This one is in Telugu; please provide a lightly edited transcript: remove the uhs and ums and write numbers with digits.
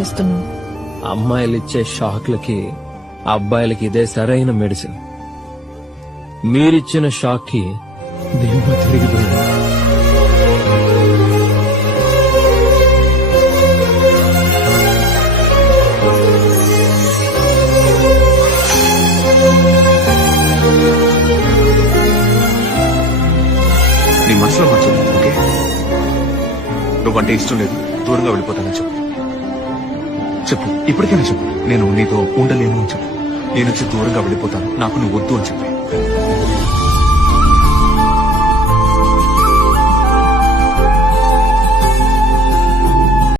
చేస్తున్నాను. అమ్మాయిలు ఇచ్చే షాక్లకి అబ్బాయిలకి ఇదే సరైన మెడిసిన్. మీరిచ్చిన షాక్ కి దిమ్మ తిరిగిపోయింది. నీ మనసులో మాట చెప్పు, ఓకే? నువ్వంటే ఇష్టం లేదు, దూరంగా వెళ్ళిపోతానని చెప్పు. చెప్పు, ఇప్పటికైనా చెప్పు. నేను నీతో ఉండలేను అని చెప్పు. నేను వచ్చి దూరంగా వెళ్ళిపోతాను, నాకు నువ్వు వద్దు అని చెప్పి.